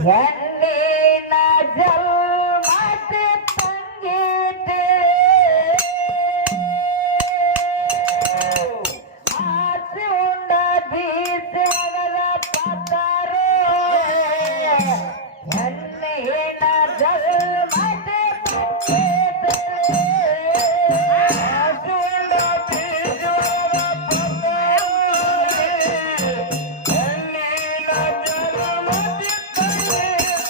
ಹೆಣ್ಣಿನ ಜಲ್ಮದ ತಂಗಿತೆ ಆಸೆ ಉಂಡ ಬೀಸಿ ಒಗದ ಪತ್ತಾರೋ ಹೆಣ್ಣಿನ ಜಲ್ಮದ ತಂಗಿತೆ ಆಸೆ ಉಂಡ ಬೀಸಿ ಒಗದ ಪತ್ತಾರೋ ಹೆಣ್ಣಿನ ಜಲ್ಮದ ತಂಗಿತೆ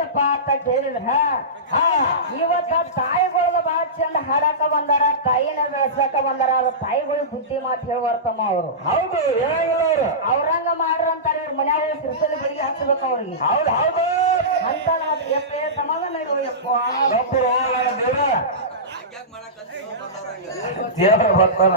ಹೆಂಗಪ್ಪ ಅಂತ ಕೇಳಿದ್ರ ಹಾ ಇವತ್ತ ತಾಯಿಗಳ ಬಾಳ ಚಂದ ಹಾಡಾಕ ಬಂದಾರ, ತಾಯಿನ ಬೆಳೆಸಾಕ ಬಂದಾರ. ಅದ ತಾಯಿಗಳು ಬುದ್ಧಿ ಮಾತು ಹೇಳುವರ್ತಮ್ಮ ಅವರು. ಹೌದು ಹೇಳಂಗಿಲ್ಲ ಅವ್ರು. ಅವ್ರಂಗ ಮಾಡ್ರಂತಾರ, ಇವ್ರ ಮನ್ಯಾಗ ಸಿರ್ಸಲಿ ಬೆಳಿಗ್ಗೆ ಹಚ್ಚಬೇಕು ಅವ್ರಿಗೆ ಹೌದು ಹೌದು ಅಂತ. ಸಮಾಧಾನ ಇರುವ ಒಬ್ಬರು ದೇವ್ರ ಬರ್ತಾನ.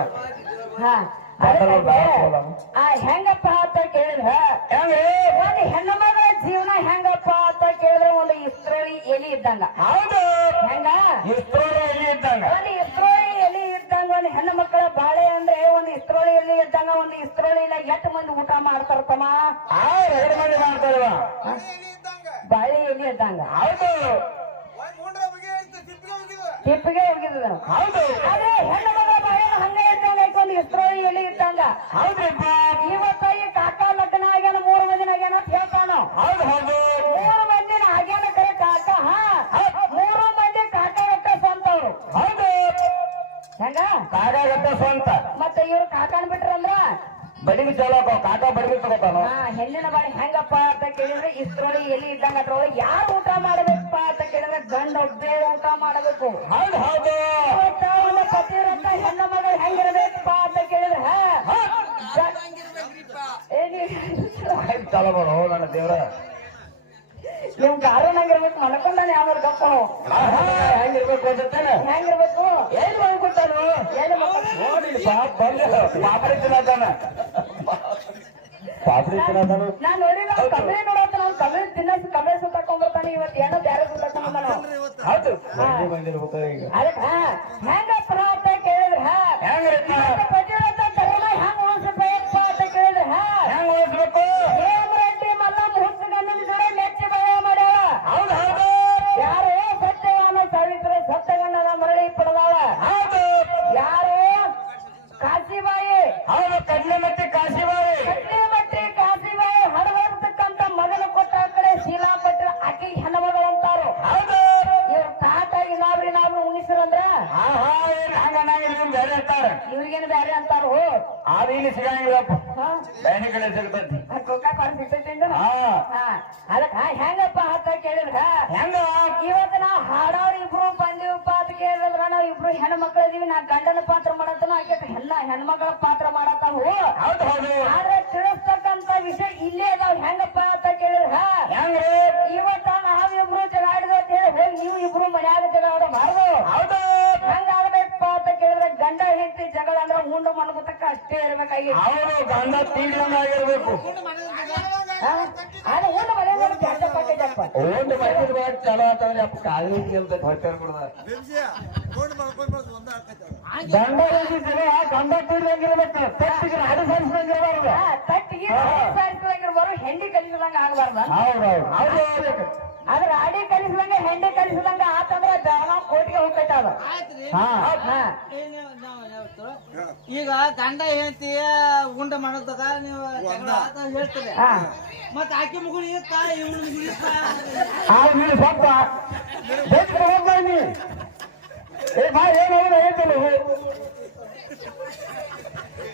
ಹಾ ಹೆಂಗಪ್ಪ ಅಂತ ಕೇಳಿದ್ರ ಹೆಂಗ್ರಿ ಒಂದು ಹೆಣ್ಣು ಮಗಳ ಜೀವನ ಹೆಂಗಪ್ಪ ಅಂತ ಕೇಳಿದ್ರೆ ಒಂದು ಇಸ್ರೋಳಿ ಎಲಿ ಇದ್ದಂಗ. ಹೌದು ಹೆಂಗ ಇಸ್ರೋಳಿ ಎಲ್ಲಿ ಇದ್ದಂಗ. ಒಂದು ಇಸ್ರೋಳಿ ಎಲಿ ಇದ್ದಂಗ. ಒಂದು ಹೆಣ್ಣು ಮಕ್ಕಳ ಬಾಳೆ ಅಂದ್ರೆ ಒಂದು ಇಸ್ರೋಳಿ ಎಲಿ ಇದ್ದಂಗ. ಒಂದು ಇಸ್ರೋಳಿಲ್ಲ ಎಷ್ಟು ಮಂದಿ ಊಟ ಮಾಡ್ತಾರತಮ್ಮ? 2 ಮಂದಿ ಮಾಡ್ತಾರವ. ಬಾಳೆ ಎಲಿ ಇದ್ದಂಗ. ಹೌದು ಟಿಪ್ಪಿಗೆ ಹೋಗಿದ್ದ. ಹೌದು ಆದ್ರೆ ಹೆಣ್ಣು ಮಗಳ ಬಾಳೆ ಹಂಗೆ ಇದ್ದಂಗ. ಒಂದು ಇಸ್ರೋಳಿ ಎಲಿ ಇದ್ದಂಗ. ಹೌದ್ರಿಪ್ಪ. ಇವತ್ತ ಈ ಕಾಕ ಲಗ್ನ ಆಗ್ಯಾನ, 3 ಮಂದಿನ ಆಗ್ಯಾನ ಅಂತ ಹೇಳ್ತಾನ. ಹೌದು ಹೌದು 3 ಮಂದಿನ ಆಗ್ಯಾನ ಕರೆ ಕಾಕ. 3 ಮಂದಿ ಕಾಕ ರೊಕ್ಕ ಸ್ವಂತವ್ರು. ಹೌದು ಹೆಂಗ ಕಾಕಾಗತ್ತ ಸ್ವಂತ. ಮತ್ತೆ ಇವ್ರು ಕಾಕನ್ ಬಿಟ್ರಂದ್ರ ಬಡಿಗೆ ಚಲೋ ಕಾಕ ಬಡಿಗೆ ತಗೋತಾನ. ಹೆಣ್ಣಿನ ಬಾಳಿ ಹೆಂಗಪ್ಪ ಅಂತ ಕೇಳಿದ್ರೆ ಇಸ್ರೋಳಿ ಎಲ್ಲಿ ಇದ್ದಂಗ. ಅದ್ರೊಳಗೆ ಯಾರು ಊಟ ಮಾಡಬೇಕಪ್ಪ ಅಂತ ಕೇಳಿದ್ರೆ ಗಂಡ ಒಬ್ಬೇ ಊಟ ಮಾಡಬೇಕು. ಹೌದು ಹೌದು ಇವತ್ತ ಒಂದು ಪತಿವ್ರತ ಹೆಣ್ಣು ಮಗಳು ಹೆಂಗಿರ್ಬೇಕಪ್ಪ ಅಂತ ಕೇಳಿದ್ರೆ ಚಲೋ ನೋಡು ನನ್ನ ದೇವ್ರ. ನಿಮ್ ಗಾರನಾಗಿರ್ಬೇಕು, ಮಲ್ಕೊಂಡಾನೆ ಆಮೇಲೆ ಗಪ್ಪ ಹೆಂಗಿರ್ಬೇಕು ಅಂತೇನೆ. ಹೆಂಗಿರ್ಬೇಕು ಏನ್ ಮಾಡ್ಕೊತಾನು ಏನು ಮಕ್ಕಳು ನೋಡಿ ಪಾಪಡಿ ತಿನ್ನತಾನ. ಪಾಪಡಿ ತಿನ್ನತಾನು. ನಾನ್ ನೋಡಿ ನಾವು ಕಬರಿ ನೋಡತ್ತ. ನಾವು ಕಬರಿ ತಿನ್ನಸ್ ಕಬರಿ ಸುತ್ತಾಕೊಂಡ್ಬರ್ತಾನೆ. ಇವತ್ತು ಏನೋ ಬ್ಯಾರೆ ಸುತ್ತಾಕೊಂಡ್ ಹೌದು ಬಂದಿರ್ಬೇಕು ಈಗ. ಅದಕ್ಕ ಹೆಂಗಪ್ಪ ಅಂತ ಕೇಳಿದ್ರ ಹೆಂಗ್ರಿ ಪತಿವ್ರತ ಧರ್ಮ ಹೆಂಗ್ ಉಳಿಸ್ಬೇಕಪ್ಪ ಅಂತ ಕೇಳಿದ್ರ ಹೆಂಗ್ ಉಳಿಸ್ಬೇಕು? ಹೇಮರೆಡ್ಡಿ ಮಲ್ಲಮ್ಮ ಹುಟ್ಟಗಣ್ಣಿನ ಜೋಡಿ ಮೆಚ್ಚಿ ಬಯ ಮಾಡ್ಯಾಳ. ಹೌದು ಹೌದು ಯಾರು ಸತ್ಯವಾನ ಸಾವಿತ್ರಿ ಸತ್ಯಗಣ್ಣನ ಮರಳಿ ಪಡೆದಾಳ. ಹೌದು ಯಾರು ಕಾಶಿಬಾಯಿ. ಹೌದು ಕಡ್ಲೆಮಟ್ಟಿ ಕಾಶಿಬಾಯಿ. ಕಡ್ಲೆಮಟ್ಟಿ ಕಾಶಿಬಾಯಿ ಹಡವರ್ತಕ್ಕಂತ ಮಗನ ಕೊಟ್ಟ ಕಡೆ ಶೀಲಾಪಟ್ಟಿ ಆಕಿ ಹೆಣ್ಣಮಗಳು ಅಂತಾರು. ಹೌದು ಇವ್ರ ತಾತ ಇನ್ನಾಬ್ರು ಉಣಿಸ್ರಂದ್ರ ಹಾ ಹಾ ಏನ್ ಹಂಗ ಬೇರೆ ಇರ್ತಾರ. ಇವ್ರಿಗೇನು ಬ್ಯಾರೆ ಅಂತಾರು. ಅದು ಇಲ್ಲಿ ಸಿಗಂಗಿಲ್ಲಪ್ಪ. ಬೇರೆ ಕಡೆ ಸಿಗ್ತೈತಿ. ಅದಕ್ಕ ಹೆಂಗಪ್ಪ ಅಂತ ಕೇಳಿದ್ರ ಹೆಂಗ ಇವತ್ತು ನಾವು ಹಾಡೋರು ಇಬ್ರು ಬಂದಿವಪ್ಪ ಅಂತ ಕೇಳಿದ್ರ ನಾವು ಇಬ್ರು ಹೆಣ್ಮಕ್ಳು ಇದೀವಿ. ನಾ ಗಂಡನ ಪಾತ್ರ ಮಾಡತ್ತನ ಆಕೆ ಹೆಣ್ಮಕ್ಳ ಪಾತ್ರ ಮಾಡತ್ತಾವು. ಹೌದು ಹೌದು ಆದ್ರೆ ತಿಳಿಸ್ತಕ್ಕಂತ ವಿಷಯ ಇಲ್ಲೇ ಅದಾವ್. ಹೆಂಗಪ್ಪ ಅಂತ ಕೇಳಿದ್ರ ಹೆಂಗ್ರಿ ಇವತ್ತ ನಾವಿಬ್ರು ಜಗಾಡಿದ್ವಿ ಅಂತ ಹೇಳಿ ಹೋಗಿ ನೀವು ಇಬ್ರು ಮನ್ಯಾಗ ಜಗಾಡಬಾರ್ದು. ಹೌದು ಹಂಗಾಗ್ಬೇಕಪ್ಪ ಅಂತ ಕೇಳಿದ್ರೆ ಗಂಡ ಹೆಂಡತಿ ಜಗಳ ಅಂದ್ರೆ ಉಂಡು ಮಲಗುತ್ತಕ್ಕ ಅಷ್ಟೇ ಇರ್ಬೇಕಾಗಿತ್ತು. ಹೌದು ಗಂಡ ತೀರ್ದಂಗ ಆಗಿರ್ಬೇಕು. ಅದು ಉಂಡು ಮನೆ ಕೆಟ್ಟ ಪಟ್ಟಿದಪ್ಪ. ಒಂದು ಮೈಸೂರು ಬಾಟ್ ಚಲೋ ಅಂತಂದ್ರೆ ಅಪ್ಪ ಕಾಲಿ ಅಂತ ಹೊಟ್ಟೆ ಕೊಡದ ಗಂಡ ಗಂಡ ತೀರ್ದಂಗಿರ್ಬೇಕು. ತಟ್ಟಿಗೆ ಅಡು ಸರಿಸಿದಂಗಿರ್ಬಾರ್ದು. ತಟ್ಟಿಗೆ ಸಾರಿಸಿದಂಗಿರ್ಬಾರು, ಹೆಂಡಿ ಕಲಿಸಿದಂಗ ಆಗ್ಬಾರ್ದ. ಹೌದೌದು ಹೌದು ಆದ್ರೆ ಆಡಿ ಕಲಿಸಿದಂಗ ಹೆಂಡಿ ಕಲಿಸಿದಂಗ ಆತಂದ್ರೆ ನಾವು ಕೋಟಿಗೆ ಹೋಗ್ತೈತೆ ಅದು. ಈಗ ಗಂಡ ಹೇಳ್ತಿ ಉಂಡ ಮಾಡೋದಾಗ ನೀವು ಹೇಳ್ತೀರಿ. ಮತ್ತ ಆಕೆ ಮುಗುಳಿ ಇತ್ತ ಇವನು ಮುಗುಳಿ ನೀನು ಸ್ವಲ್ಪ ಹೋಗ್ಬಾನಿ. ಏ ಬಾ ಏನು ಹೇಳ್ತಿಲ್ಲ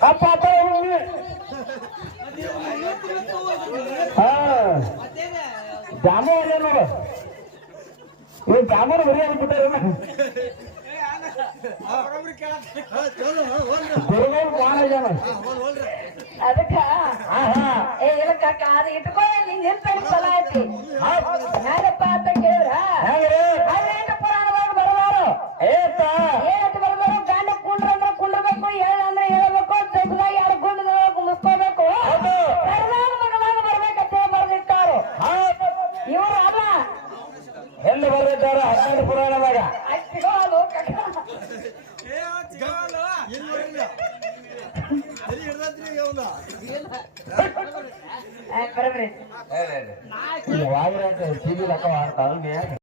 ಅಪ್ಪ ಅಪ್ಪ ಹಾ ಜಾಮೂನ್ ನೋಡು. ಇವ್ ಜಾಮೂನ್ ಬರೀ ಬಿಟ್ಟಾರ ಅದಕ್ಕ ಇಲ್ಲಕ್ಕ ಅದು ಇಟ್ಕೊಳ್ಳಿ ನಿಂತ ಫಲ ಐತಿ. ಹೆಂಗಪ್ಪ ಅಂತ ಕೇಳಿದ್ರ ಅದೇಂಟ ಪುರಾಣದಾಗ ಬರಬಾರು. ಏನಂತ ಬರಬಾರು? ಗಂಡ ಕುಂಡ್ರಂದ್ರ ಕುಂಡ್ರಬೇಕು, ಹೇಳಂದ್ರೆ ಹೇಳಬೇಕು, ತೆಗ್ದಾಗ ಯಾರು ಗುಂಡದಾಗ ಮುಸ್ಕೋಬೇಕು, ಮಗನಾಗ ಬರ್ಬೇಕಂತ ಬರ್ದಿಟ್ಟಾರು ಇವರು. ಅಲ್ಲ ಎಲ್ಲಿ ಬರ್ದಿದ್ದಾರ 12 ಪುರಾಣದಾಗ ಅಷ್ಟಿಗೋ ಅದು ಬರಬ್ರಿ ಯಾವಾಗ ಟಿವಿ ಲೆಕ್ಕ ಮಾಡ್ತಾವ.